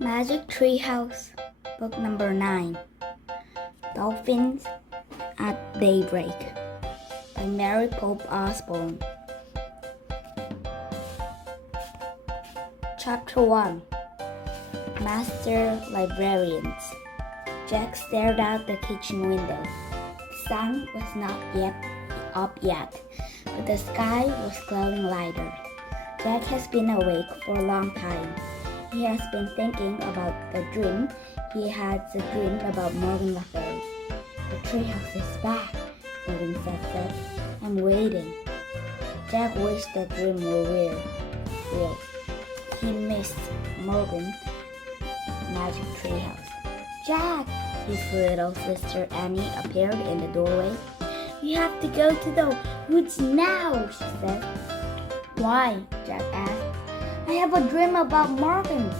Magic Treehouse, Book Number 9, Dolphins at Daybreak by Mary Pope Osborne. Chapter 1, Master Librarians. Jack stared out the kitchen window. The sun was not yet up yet, but the sky was glowing lighter. Jack has been awake for a long time. He has been thinking about the dream he had a dream about Morgan Le Fay. The treehouse is back, Morgan said. I'm waiting. Jack wished the dream were real. He missed Morgan's magic treehouse. Jack! His little sister Annie appeared in the doorway. We have to go to the woods now, she said. Why? Jack asked. I have a dream about Morgan,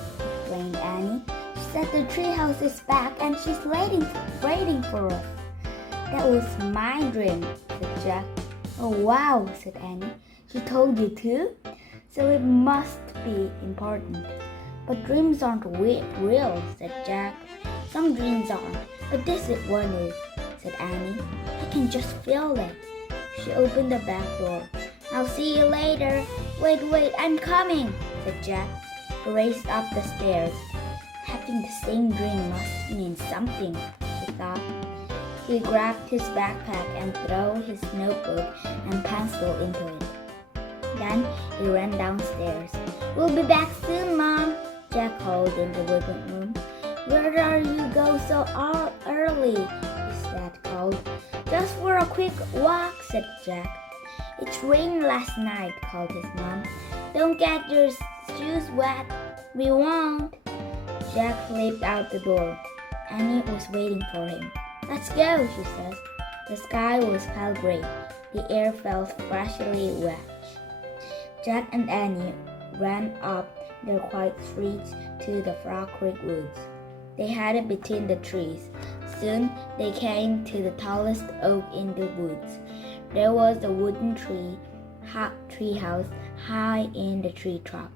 explained Annie. She said the treehouse is back and she's waiting for us. That was my dream, said Jack. Oh wow, said Annie. She told you too? So it must be important. But dreams aren't real, said Jack. Some dreams aren't, but this one is, said Annie. I can just feel it. She opened the back door. I'll see you later. Wait, I'm coming, said Jack. He raced up the stairs. Having the same dream must mean something, he thought. He grabbed his backpack and threw his notebook and pencil into it. Then he ran downstairs. We'll be back soon, Mom, Jack called in the living room. Where are you go so early? His dad called. Just for a quick walk, said Jack. It rained last night, called his mom. Don't get your shoes wet. We won't. Jack leaped out the door. Annie was waiting for him. Let's go, she said. The sky was pale gray. The air felt freshly wet. Jack and Annie ran up the quiet streets to the Frog Creek woods. They hid between the trees. Soon they came to the tallest oak in the woods. There was a wooden treehouse high in the tree trunk.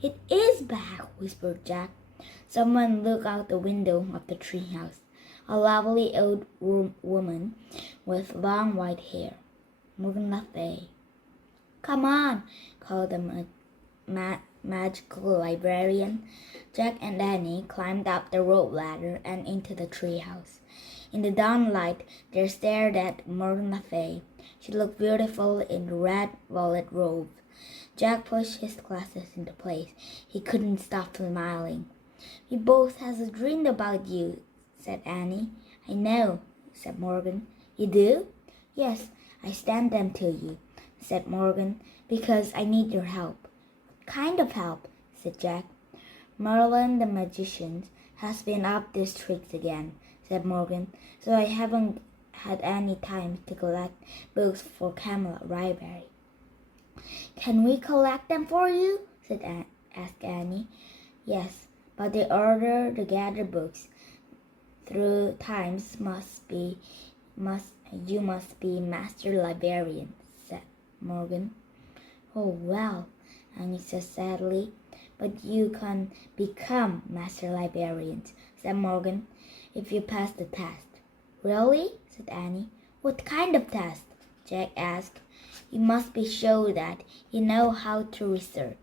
It is back, whispered Jack. Someone looked out the window of the treehouse. A lovely old woman with long white hair. Morgan Le Fay. Come on, called the magical librarian. Jack and Annie climbed up the rope ladder and into the treehouse. In the dawnlight, they stared at Morgan Le Fay. She looked beautiful in the red velvet robe. Jack pushed his glasses into place. He couldn't stop smiling. We both have a dream about you, said Annie. I know, said Morgan. You do? Yes, I sent them to you, said Morgan, because I need your help. What kind of help? Said Jack. Merlin the magician has been up these tricks again, said Morgan, so I haven't had any time to collect books for Camelot Library. Can we collect them for you? asked Annie. Yes, but the order to gather books through times you must be Master Librarian, said Morgan. Oh well, Annie said sadly, but you can become Master Librarian, said Morgan, if you pass the test. Really? Said Annie. What kind of test? Jack asked. You must be sure that you know how to research,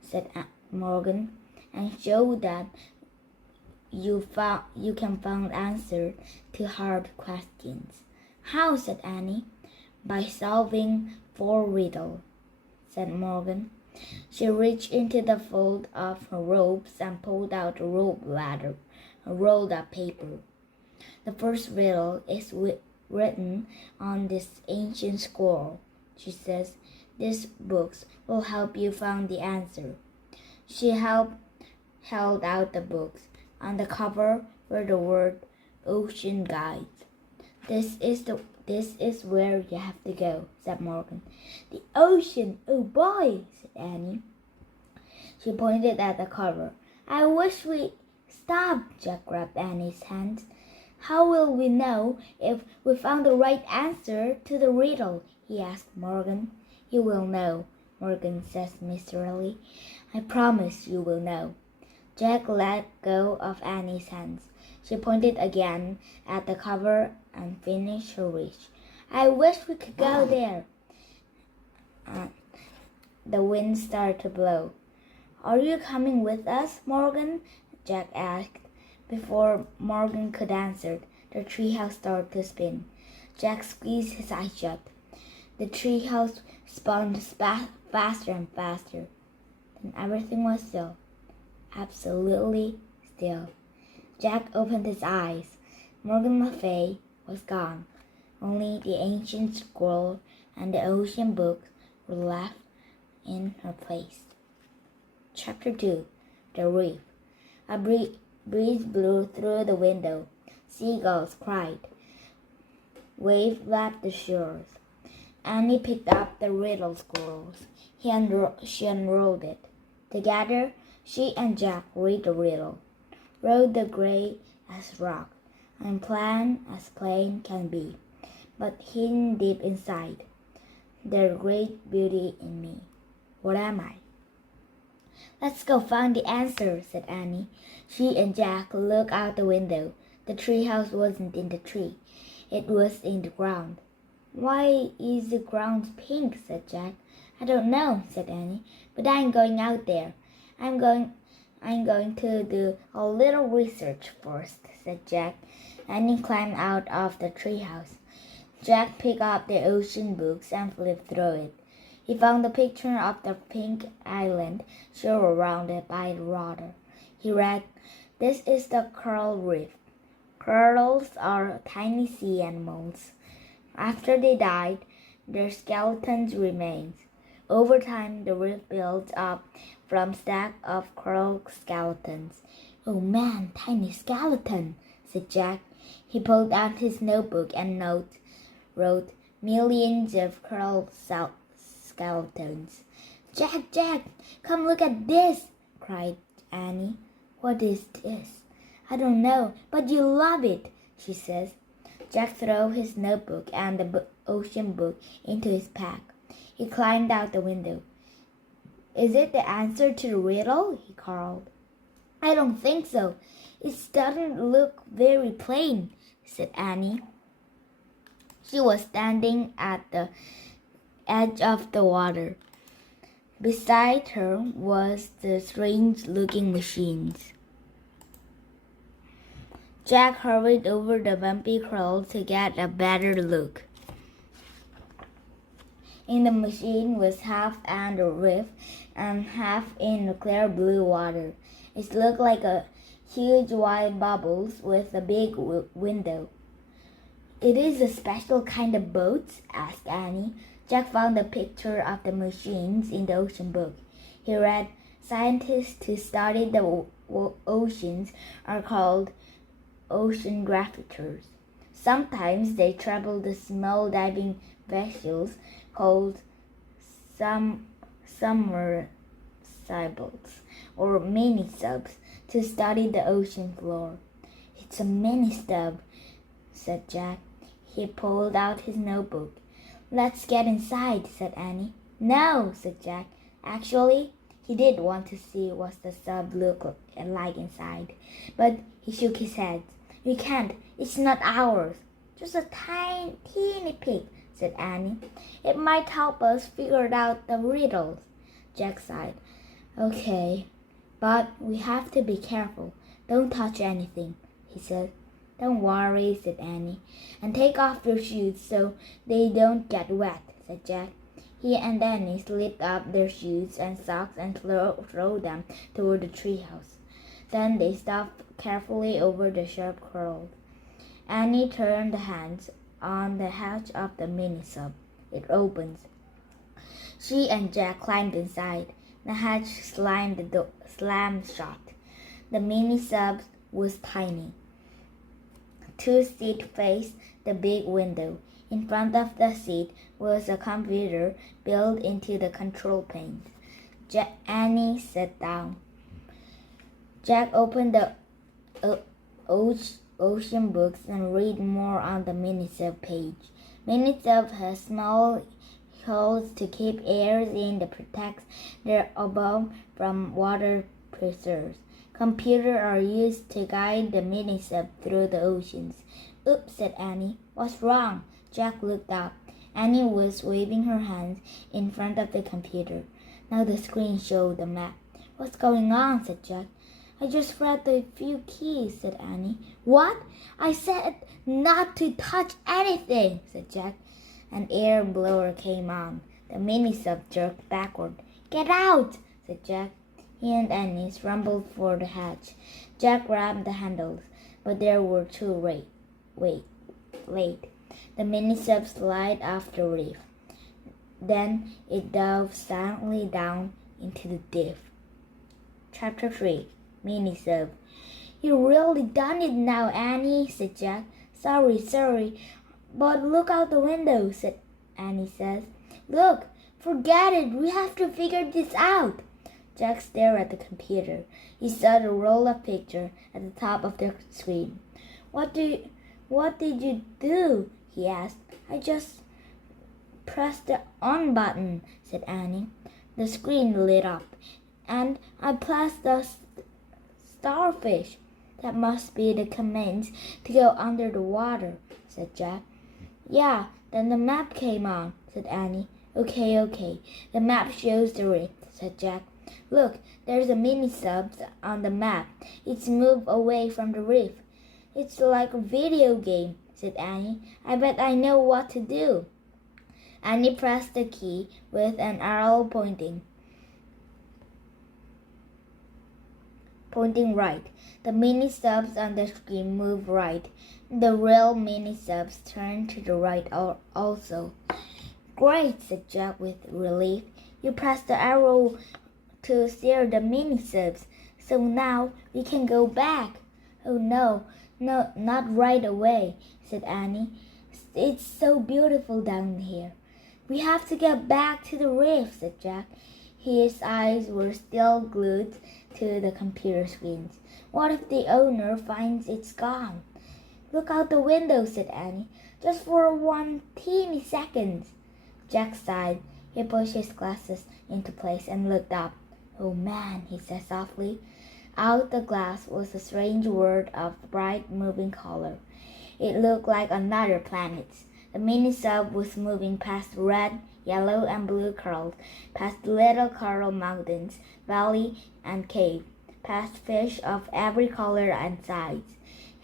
said Morgan, and show that you can find answers to hard questions. How? Said Annie. By solving 4 riddles, said Morgan. She reached into the fold of her robes and pulled out a rope ladder, a rolled up paper. The first riddle is written on this ancient scroll. She says, these books will help you find the answer. She held out the books. On the cover were the word Ocean Guides. This is where you have to go, said Morgan. The ocean, oh boy, said Annie. She pointed at the cover. I wish we stopped. Jack grabbed Annie's hand. How will we know if we found the right answer to the riddle? He asked Morgan. You will know, Morgan said mysteriously. I promise you will know. Jack let go of Annie's hands. She pointed again at the cover and finished her wish. I wish we could go there. The wind started to blow. Are you coming with us, Morgan? Jack asked. Before Morgan could answer, the treehouse started to spin. Jack squeezed his eyes shut. The treehouse spun faster and faster. Then everything was still. Absolutely still. Jack opened his eyes. Morgan Le Fay was gone. Only the ancient scroll and the ocean books were left in her place. Chapter 2. The Reef. A breeze blew through the window. Seagulls cried. Waves lapped the shores. Annie picked up the riddle scrolls. She unrolled it. Together, she and Jack read the riddle. Road the gray as rock, and plain can be, but hidden deep inside, there's great beauty in me. What am I? Let's go find the answer, said Annie. She and Jack looked out the window. The treehouse wasn't in the tree. It was in the ground. Why is the ground pink? Said Jack. I don't know, said Annie, but I'm going out there. I'm going to do a little research first, said Jack. Annie climbed out of the treehouse. Jack picked up the ocean books and flipped through it. He found a picture of the pink island surrounded by water. He read, This is the coral reef. Corals are tiny sea animals. After they died, their skeletons remained. Over time, the reef built up from stacks of coral skeletons. Oh man, tiny skeleton, said Jack. He pulled out his notebook and wrote millions of coral skeletons. Jack, come look at this, cried Annie. What is this? I don't know, but you love it, she says. Jack threw his notebook and the ocean book into his pack. He climbed out the window. Is it the answer to the riddle? He called. I don't think so. It doesn't look very plain, said Annie. She was standing at the edge of the water. Beside her was the strange-looking machines. Jack hurried over the bumpy coral to get a better look. In the machine was half on the reef and half in the clear blue water. It looked like a huge wide bubbles with a big window. It is a special kind of boat? Asked Annie. Jack found a picture of the machines in the ocean book. He read, Scientists who study the oceans are called oceanographers. Sometimes they travel the small diving vessels called submersibles or mini-subs to study the ocean floor. It's a mini-sub, said Jack. He pulled out his notebook. Let's get inside, said Annie. No, said Jack. Actually, he did want to see what the sub looked like inside, but he shook his head. We can't. It's not ours. Just a teeny peek, said Annie. It might help us figure out the riddles. Jack sighed. Okay, but we have to be careful. Don't touch anything, he said. Don't worry, said Annie. And take off your shoes so they don't get wet, said Jack. He and Annie slipped up their shoes and socks and threw them toward the treehouse. Then they stopped carefully over the sharp curl. Annie turned the hands on the hatch of the mini-sub. It opens. She and Jack climbed inside. The hatch slammed shut. The mini-sub was tiny. Two seats faced the big window. In front of the seat was a computer built into the control pane. Annie sat down. Jack opened the ocean books and read more on the mini-sub page. Mini-sub has small holes to keep air in that protects their above from water pressures. Computers are used to guide the mini-sub through the oceans. Oops, said Annie. What's wrong? Jack looked up. Annie was waving her hands in front of the computer. Now the screen showed the map. What's going on? Said Jack. I just read a few keys, said Annie. What? I said not to touch anything, said Jack. An air blower came on. The mini-sub jerked backward. Get out, said Jack. He and Annie scrambled for the hatch. Jack grabbed the handles, but they were too late. The mini-sub slid off the reef. Then it dove silently down into the deep. Chapter 3. Mini-sub. You really done it now, Annie, said Jack. Sorry, but look out the window, said Annie says. Look, forget it, we have to figure this out. Jack stared at the computer. He saw the roll-up picture at the top of the screen. What did you do? He asked. I just pressed the on button, said Annie. The screen lit up, and I pressed the starfish. That must be the commands to go under the water, said Jack. Yeah, then the map came on, said Annie. Okay. The map shows the reef, said Jack. Look, there's a mini-sub on the map. It's moved away from the reef. It's like a video game, said Annie. I bet I know what to do. Annie pressed the key with an arrow pointing right. The mini-subs on the screen moved right. The real mini-subs turned to the right also. Great, said Jack with relief. You pressed the arrow to steer the mini-subs, so now we can go back. Oh no, not right away, said Annie. It's so beautiful down here. We have to get back to the reef, said Jack. His eyes were still glued to the computer screens. What if the owner finds it's gone? Look out the window, said Annie. Just for one teeny second. Jack sighed. He pushed his glasses into place and looked up. Oh man, he said softly. Out the glass was a strange world of bright moving color. It looked like another planet. The mini-sub was moving past red, yellow, and blue curls, past little coral mountains, valley, and cave, past fish of every color and size.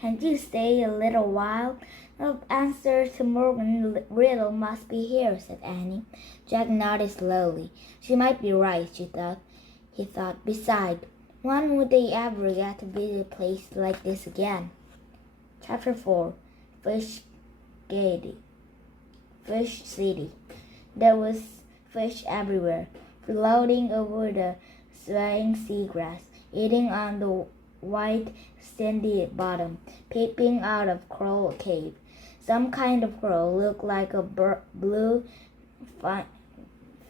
Can you stay a little while? The answer to Morgan's riddle must be here, said Annie. Jack nodded slowly. She might be right, he thought. Besides, when would they ever get to visit a place like this again? Chapter 4. Fish City. There was fish everywhere, floating over the swaying seagrass, eating on the white sandy bottom, peeping out of coral cave. Some kind of coral looked like a blue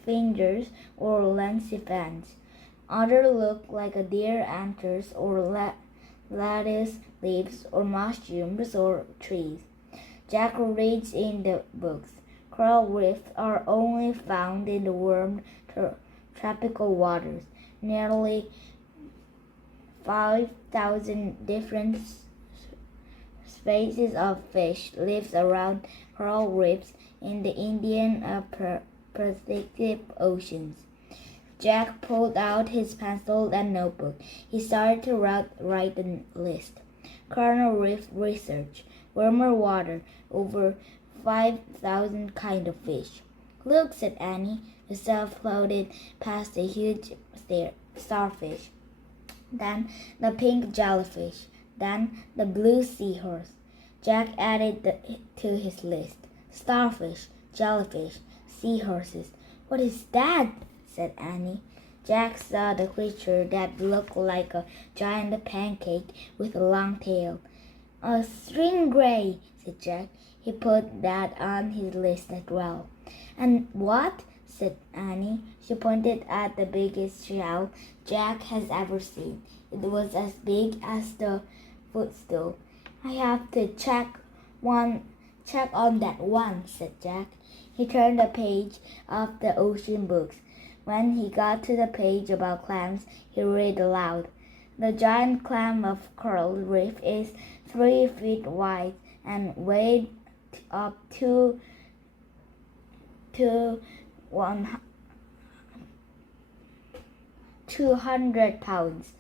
fingers or lancey fans. Other looked like a deer antlers or lettuce leaves or mushrooms or trees. Jack reads in the books. Coral reefs are only found in the warm tropical waters. Nearly 5,000 different species of fish live around coral reefs in the Indian and Pacific Oceans. Jack pulled out his pencil and notebook. He started to write the list. Coral reef research, warmer water, over 5,000 kind of fish. Look, said Annie. The cell floated past a huge starfish, then the pink jellyfish, then the blue seahorse. Jack added to his list. Starfish, jellyfish, seahorses. What is that? Said Annie. Jack saw the creature that looked like a giant pancake with a long tail. A stingray, said Jack. He put that on his list as well. And what? Said Annie. She pointed at the biggest shell Jack has ever seen. It was as big as the footstool. I have to check on that one, said Jack. He turned a page of the ocean books. When he got to the page about clams, he read aloud. The giant clam of coral reef is 3 feet wide and weighed up to 200 pounds.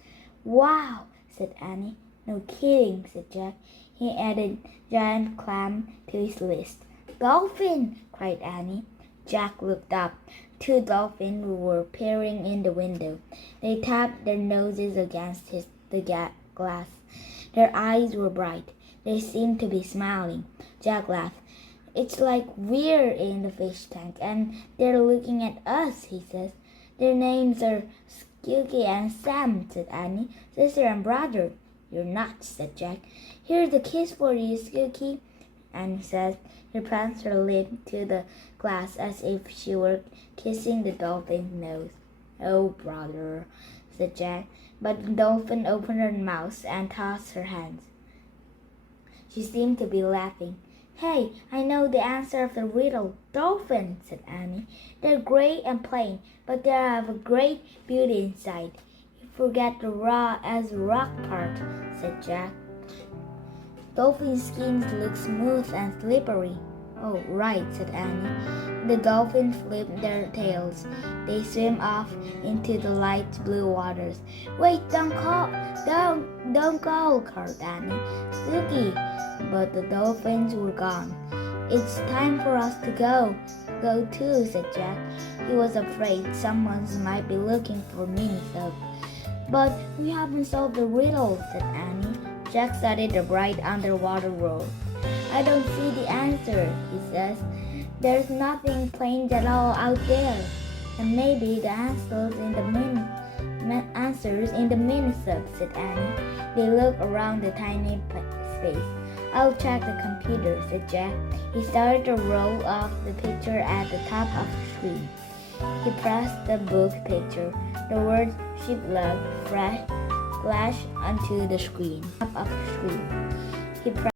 Wow, said Annie. No kidding, said Jack. He added giant clam to his list. Dolphin, cried Annie. Jack looked up. 2 dolphins were peering in the window. They tapped their noses against the glass. Their eyes were bright. They seemed to be smiling. Jack laughed. It's like we're in the fish tank and they're looking at us, he says. Their names are Skilky and Sam, said Annie. Sister and brother. You're nuts, said Jack. Here's a kiss for you, Skilky, Annie says. She pressed her lip to the glass as if she were kissing the dolphin's nose. Oh, brother, said Jack. But the dolphin opened her mouth and tossed her hands. She seemed to be laughing. Hey, I know the answer of the riddle. Dolphins, said Annie. They're gray and plain, but they have a great beauty inside. You forget the raw as rock part, said Jack. Dolphin skins look smooth and slippery. Oh, right, said Annie. The dolphins flip their tails. They swim off into the light blue waters. Wait, don't go, called Annie. Silky. But the dolphins were gone. It's time for us to go. Go too, said Jack. He was afraid someone might be looking for mini soap. But we haven't solved the riddle, said Annie. Jack studied the bright underwater world. I don't see the answer, he says. There's nothing plain at all out there. And maybe the answer's in the mini-sub, said Annie. They looked around the tiny space. I'll check the computer, said Jack. He started to roll off the picture at the top of the screen. He pressed the book picture. The words "Ship Love" flashed onto the screen. Top of the screen. He pressed